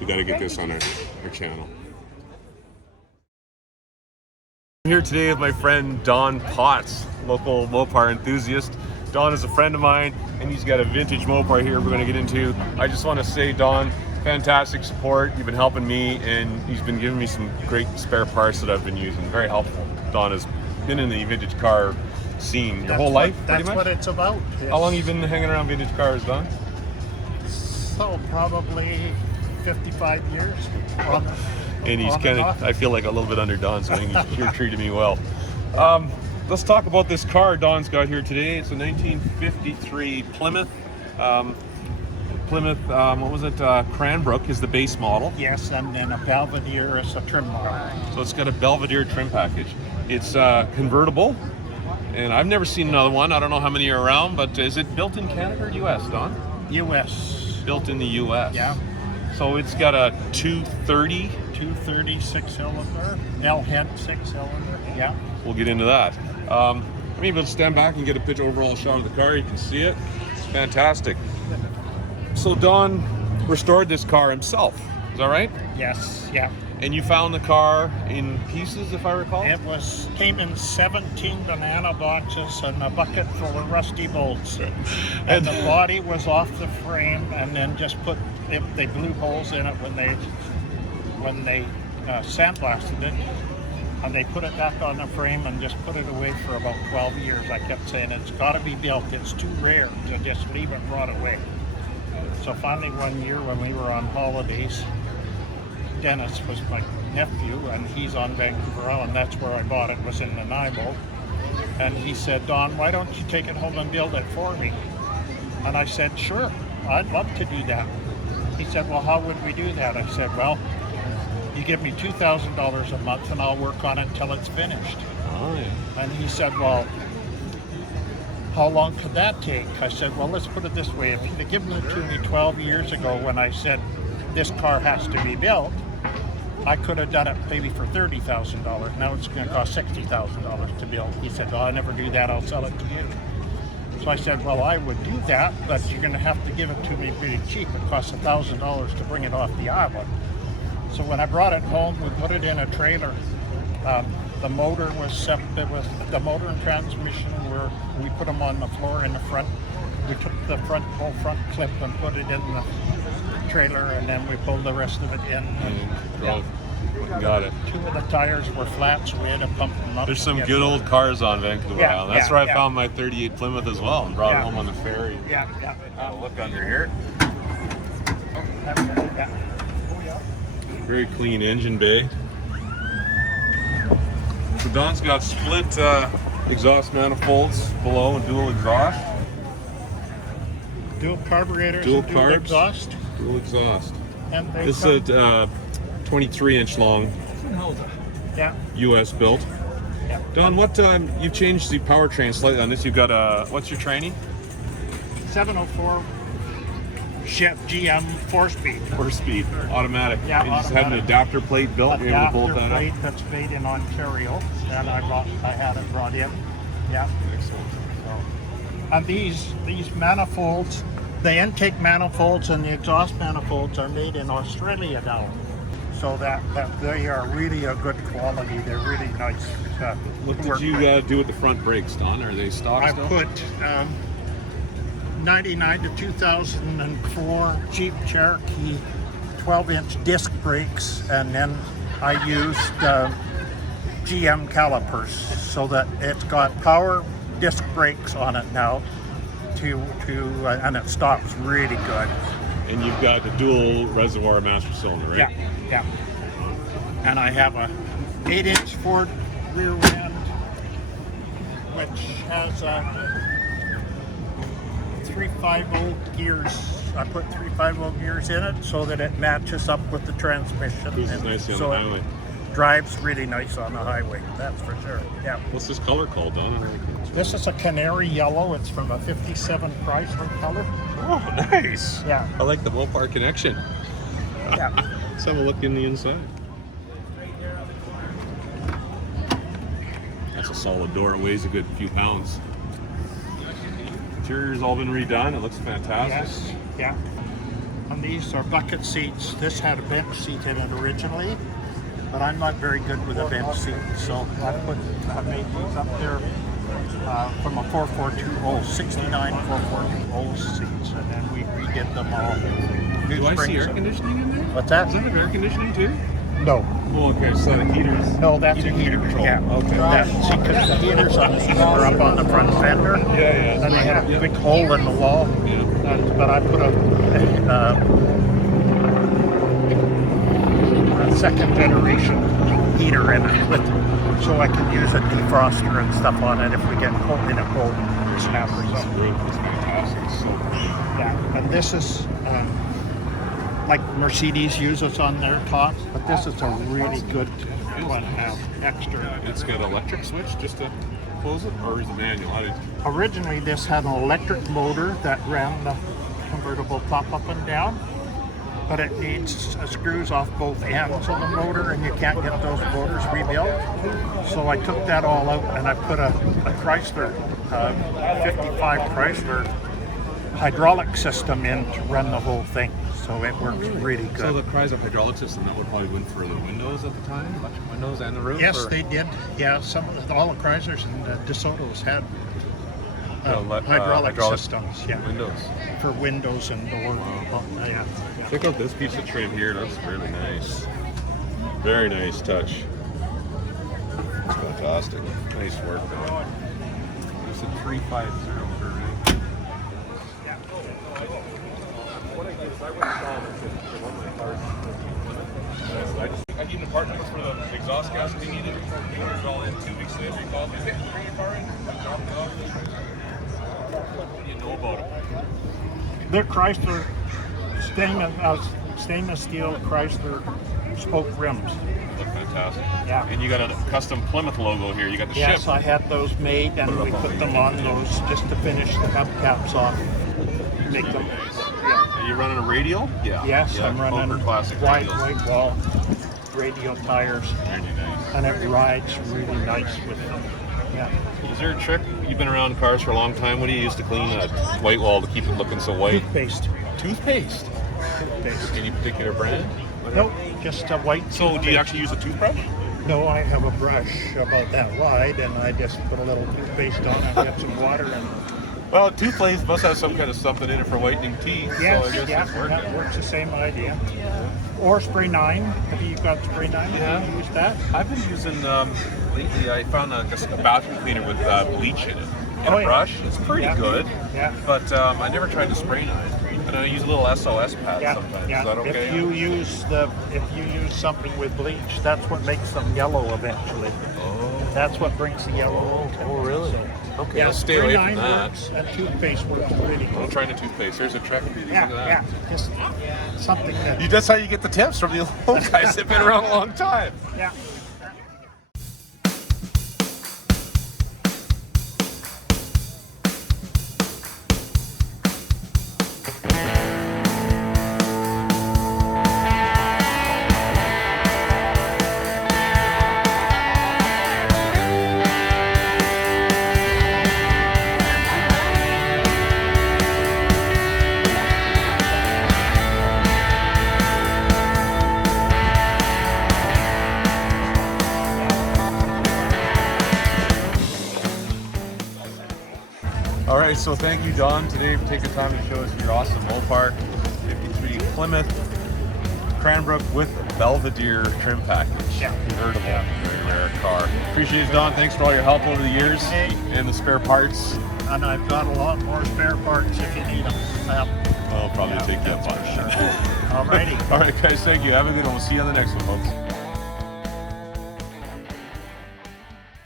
We got to get this on our channel. I'm here today with my friend Don Potts, local Mopar enthusiast. Don is a friend of mine, and he's got a vintage Mopar here we're going to get into. I just want to say, Don, fantastic support. You've been helping me, and he's been giving me some great spare parts that I've been using. Very helpful. Don has been in the vintage car scene your whole life, pretty much? That's what it's about. Yes. How long have you been hanging around vintage cars, Don? So probably 55 years. And he's kind of, I feel like a little bit under Don, so I think he's sure treated me well. Let's talk about this car Don's got here today. It's a 1953 Plymouth. What was it? Cranbrook is the base model. Yes, and then a Belvedere is a trim model. So it's got a Belvedere trim package. It's convertible, and I've never seen another one. I don't know how many are around, but is it built in Canada or US, Don? US. Built in the US. Yeah. So it's got a 230. 236 cylinder, L-head 6 cylinder. Yeah. We'll get into that. Maybe we'll stand back and get a picture overall shot of the car. You can see it. It's fantastic. So Don restored this car himself. Is that right? Yes. Yeah. And you found the car in pieces, if I recall? It came in 17 banana boxes and a bucket full of rusty bolts. And the body was off the frame, and then just they blew holes in it when they sandblasted it. And they put it back on the frame and just put it away for about 12 years. I kept saying, it's got to be built. It's too rare to just leave it rot away. So finally one year when we were on holidays, Dennis was my nephew, and he's on Vancouver Island. That's where I bought it, was in Nanaimo. And he said, Don, why don't you take it home and build it for me? And I said, sure, I'd love to do that. He said, well, how would we do that? I said, well, you give me $2,000 a month and I'll work on it until it's finished. Oh, yeah. And he said, well, how long could that take? I said, well, let's put it this way. If you'd have given it to me 12 years ago when I said this car has to be built, I could have done it maybe for $30,000. Now it's going to cost $60,000 to build. He said, well, I never do that. I'll sell it to you. So I said, well, I would do that, but you're going to have to give it to me pretty cheap. It costs $1,000 to bring it off the island. So when I brought it home, we put it in a trailer. The motor was separate. The motor and transmission we put them on the floor in the front. We took the whole front clip and put it in the trailer, and then we pulled the rest of it in. Yeah. Got it. 2 of the tires were flat, so we had to pump them up. There's some good old cars on Vancouver Island. That's where I found my 38 Plymouth as well, and brought it home on the ferry. Yeah. Look under here. Very clean engine bay. So Don's got split exhaust manifolds below and dual exhaust. Dual carburetors, dual carbs, exhaust. Dual exhaust. And this is a 23-inch long. Yeah. US built. Yeah. Don, what you've changed the powertrain slightly on this. You've got a what's your training? 704 GM 4-speed. 4-speed automatic. Yeah, and you just had an adapter plate built. You're able to bolt that up. Plate that's made in Ontario, and I had it brought in. Yeah. Excellent. So, and these manifolds, the intake manifolds and the exhaust manifolds are made in Australia now, so that they are really a good quality. They're really nice. What did you do with the front brakes, Don? Are they stock still? I put 99 to 2004 Jeep Cherokee 12-inch disc brakes, and then I used GM calipers, so that it's got power disc brakes on it now, and it stops really good. And you've got the dual reservoir master cylinder, right? Yeah. And I have a 8-inch Ford rear end, which has a 350 gears. I put 350 gears in it so that it matches up with the transmission. This is nicely on the highway. It drives really nice on the highway, that's for sure. Yeah. What's this color called, Don? This is a canary yellow. It's from a 57 Chrysler color. Oh, nice. Yeah. I like the Mopar connection. Yeah. Let's have a look in the inside. That's a solid door. It weighs a good few pounds. Interior's all been redone. It looks fantastic. Yes. Yeah. And these are bucket seats. This had a bench seat in it originally, but I'm not very good with a bench seat, so I made these up there from a 442 69 442 seats, and then we redid them all. Do I see air conditioning in there? What's that? Does it have air conditioning too? No. Oh, okay, so the heaters. No, that's a heater heater. control. Yeah. Okay. See, because the heaters on these were up on the front fender. Yeah. And they had a big hole in the wall. Yeah. But I put a second generation heater in it so I can use a defroster and stuff on it if we get cold in a cold snap or something. It's fantastic. So Yeah. And this is like Mercedes uses on their top, but this is a really good one to have extra. it's got an electric switch just to close it, or is it manual? How did Originally, this had an electric motor that ran the convertible top up and down, but it needs screws off both ends of the motor, and you can't get those motors rebuilt. So I took that all out and I put a Chrysler 55 Chrysler hydraulic system in to run the whole thing. So it works really good. So the Chrysler hydraulic system, that would probably win for the windows at the time, electric windows and the roof? Yes, or? they did. Yeah, all the Chryslers and DeSoto's had hydraulic systems. Yeah, Windows. for windows and doors. Wow. Yeah. Check out this piece of trim here. That's really nice. Very nice touch. It's fantastic. Nice work. It's a 350 Bernie. I need an apartment for the exhaust gas if you need it. You order it all in 2 weeks later. You call me. Bring your car in. Drop it off. What do you know about it? They're Chrysler stainless steel Chrysler spoke rims. Look fantastic. Yeah. And you got a custom Plymouth logo here. You got the Yes, ship. I had those made, and we put them on those just to finish the hubcaps off. Make them. Are you running a radial? Yeah. Yes, yeah. I'm running Mopar classic wide radials. white wall radial tires, Very nice. and it rides really nice with them. Yeah. Is there a trick? You've been around cars for a long time. What do you use to clean a white wall to keep it looking so white? Toothpaste. Toothpaste. Any particular brand? Nope, just a white So do you toothpaste. actually use a toothbrush? No, I have a brush about that wide, and I just put a little toothpaste on and get some water and. Well, toothpaste must have some kind of something in it for whitening teeth. Yes, so I guess yeah, it's working. that works the same idea. Or spray 9. Have you got spray 9? Yeah. Have you used that? I've been using lately. I found a bathroom cleaner with bleach in it and Oh, a yeah. brush. It's pretty Yeah. good. Yeah. But I never tried the spray knife. And I use a little SOS pad Yeah, sometimes. yeah. Is that okay? If you use something with bleach, that's what makes them yellow eventually. Oh. That's what brings the yellow. Oh, really? Okay, Yeah, I'll stay spray away from 9 that. works, and toothpaste works really I'm good. trying the toothpaste. There's a trick. Look Yeah, at that. yeah. Just something that. That's how you get the tips from the old guys that've been around a long time. Yeah. All right, so thank you, Don, today for taking time to show us your awesome Mopar 53 Plymouth Cranbrook with Belvedere trim package. Yeah. Convertible, very rare car. Appreciate it, Don. Thanks for all your help over the years and the spare parts. And I've got a lot more spare parts if you need them. I'll probably take that that's one. for sure. Alrighty. All right, guys, thank you. Have a good one. We'll see you on the next one, folks.